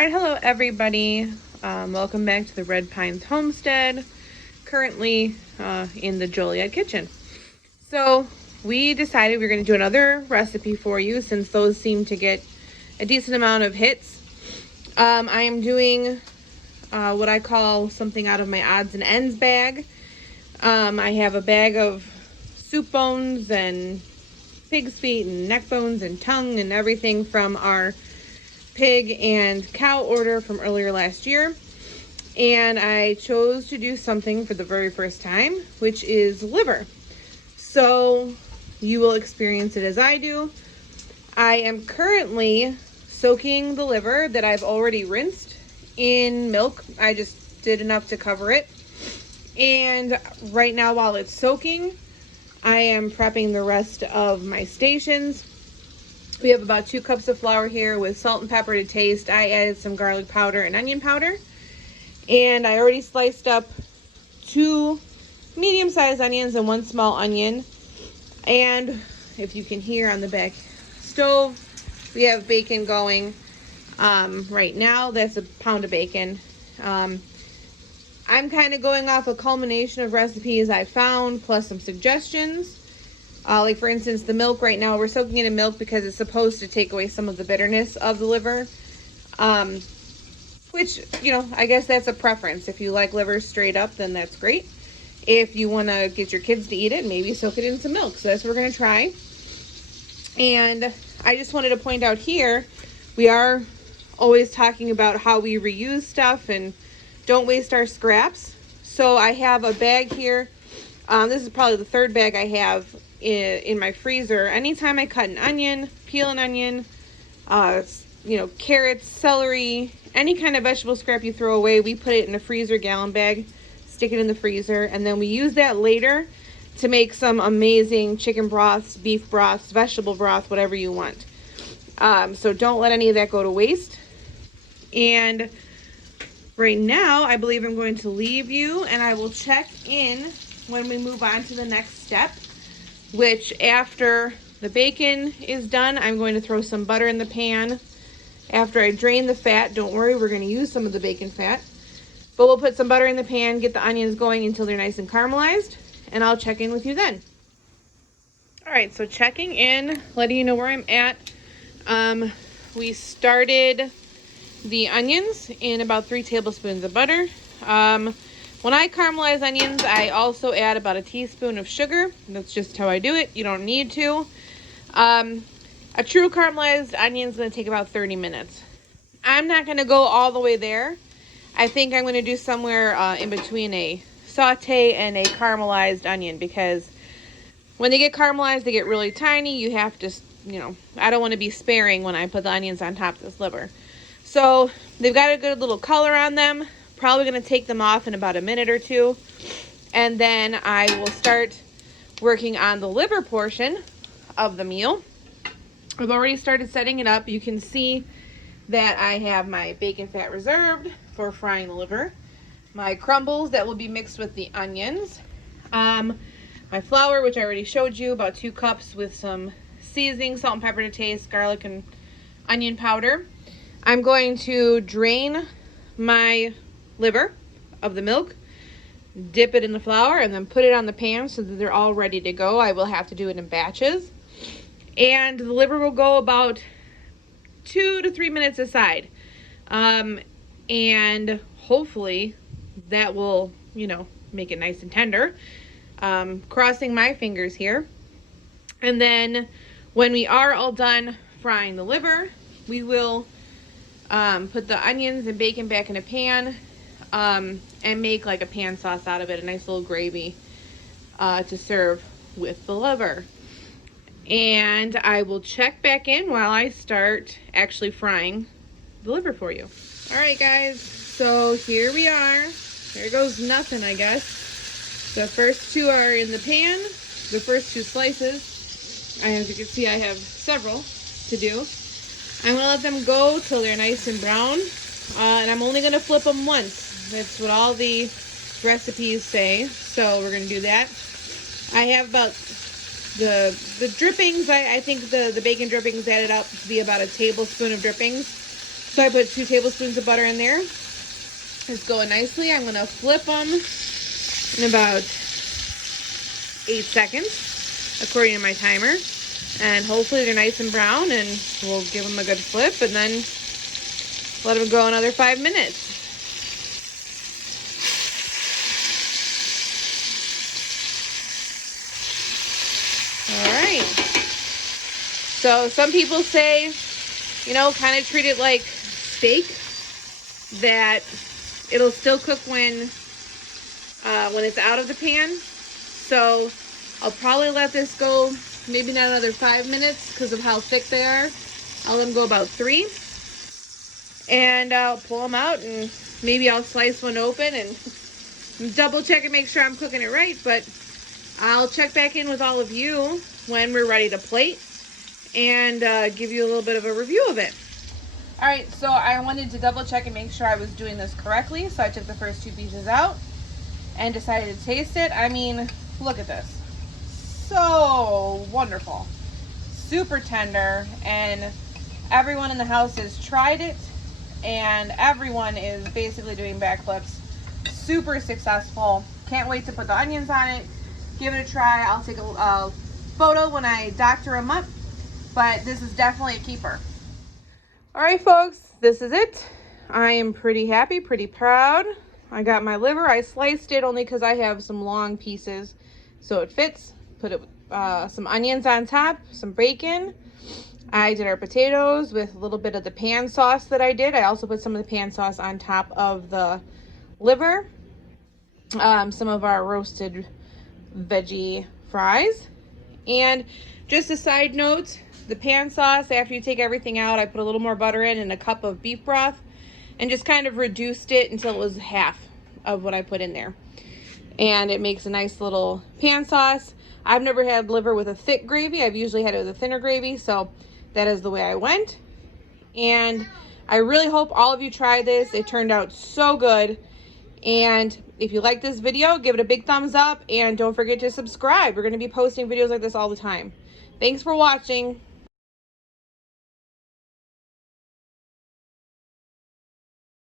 All right, hello everybody. Welcome back to the Red Pines Homestead, currently in the Joliet kitchen. So we decided we were going to do another recipe for you since those seem to get a decent amount of hits. I am doing what I call something out of my odds and ends bag. I have a bag of soup bones and pig's feet and neck bones and tongue and everything from our pig and cow order from earlier last year, and I chose to do something for the very first time, which is liver. So you will experience it as I do. I am currently soaking the liver that I've already rinsed in milk. I just did enough to cover it, and right now while it's soaking, I am prepping the rest of my stations. We have about 2 cups of flour here with salt and pepper to taste. I added some garlic powder and onion powder. And I already sliced up 2 medium-sized onions and 1 small onion. And if you can hear on the back stove, we have bacon going right now. That's a pound of bacon. I'm kind of going off a culmination of recipes I found, plus some suggestions. Like for instance, the milk right now, we're soaking it in milk because it's supposed to take away some of the bitterness of the liver. Which, you know, I guess that's a preference. If you like liver straight up, then that's great. If you want to get your kids to eat it, maybe soak it in some milk. So that's what we're going to try. And I just wanted to point out here, we are always talking about how we reuse stuff and don't waste our scraps. So I have a bag here. This is probably the 3rd bag I have in my freezer. Anytime I cut an onion, peel an onion, carrots, celery, any kind of vegetable scrap you throw away, we put it in a freezer gallon bag, stick it in the freezer, and then we use that later to make some amazing chicken broths, beef broths, vegetable broth, whatever you want. So don't let any of that go to waste. And right now, I believe I'm going to leave you, and I will check in when we move on to the next step, which after the bacon is done, I'm going to throw some butter in the pan. After I drain the fat, don't worry, we're going to use some of the bacon fat, but we'll put some butter in the pan, get the onions going until they're nice and caramelized, and I'll check in with you then. All right, so checking in, letting you know where I'm at. We started the onions in about 3 tablespoons of butter. When I caramelize onions, I also add about a teaspoon of sugar. That's just how I do it. You don't need to. A true caramelized onion is going to take about 30 minutes. I'm not going to go all the way there. I think I'm going to do somewhere in between a saute and a caramelized onion, because when they get caramelized, they get really tiny. You have to, I don't want to be sparing when I put the onions on top of this liver. So they've got a good little color on them. Probably going to take them off in about a minute or 2. And then I will start working on the liver portion of the meal. I've already started setting it up. You can see that I have my bacon fat reserved for frying the liver. My crumbles that will be mixed with the onions. My flour, which I already showed you, about 2 cups with some seasoning, salt and pepper to taste, garlic and onion powder. I'm going to drain my liver of the milk, dip it in the flour, and then put it on the pan so that they're all ready to go. I will have to do it in batches. And the liver will go about 2 to 3 minutes aside. And hopefully that will, make it nice and tender. Crossing my fingers here. And then when we are all done frying the liver, we will put the onions and bacon back in a pan. And make like a pan sauce out of it, a nice little gravy to serve with the liver. And I will check back in while I start actually frying the liver for you. All right, guys, so here we are. There goes nothing, I guess. The first 2 are in the pan, the first 2 slices. As you can see, I have several to do. I'm gonna let them go till they're nice and brown. And I'm only going to flip them once. That's what all the recipes say. So we're going to do that. I have about the drippings. I think the bacon drippings added up to be about a tablespoon of drippings. So I put 2 tablespoons of butter in there. It's going nicely. I'm gonna flip them in about 8 seconds, according to my timer. And hopefully they're nice and brown, and we'll give them a good flip and then let them go another 5 minutes. All right. So some people say, you know, kind of treat it like steak, that it'll still cook when it's out of the pan. So I'll probably let this go maybe not another 5 minutes because of how thick they are. I'll let them go about 3. And I'll pull them out, and maybe I'll slice one open and double check and make sure I'm cooking it right. But I'll check back in with all of you when we're ready to plate and give you a little bit of a review of it. All right, so I wanted to double check and make sure I was doing this correctly. So I took the first 2 pieces out and decided to taste it. I mean, look at this. So wonderful. Super tender, and everyone in the house has tried it, and everyone is basically doing backflips. Super successful. Can't wait to put the onions on it, give it a try. I'll take a photo when I doctor them up, but this is definitely a keeper. All right, folks, this is it. I am pretty happy, pretty proud. I got my liver. I sliced it only because I have some long pieces, so it fits. Put it some onions on top, some bacon. I did our potatoes with a little bit of the pan sauce that I did. I also put some of the pan sauce on top of the liver. Some of our roasted veggie fries. And just a side note, the pan sauce, after you take everything out, I put a little more butter in and a cup of beef broth and just kind of reduced it until it was half of what I put in there. And it makes a nice little pan sauce. I've never had liver with a thick gravy. I've usually had it with a thinner gravy, so that is the way I went. And I really hope all of you try this. It turned out so good. And if you like this video, give it a big thumbs up, and don't forget to subscribe. We're going to be posting videos like this all the time. Thanks for watching.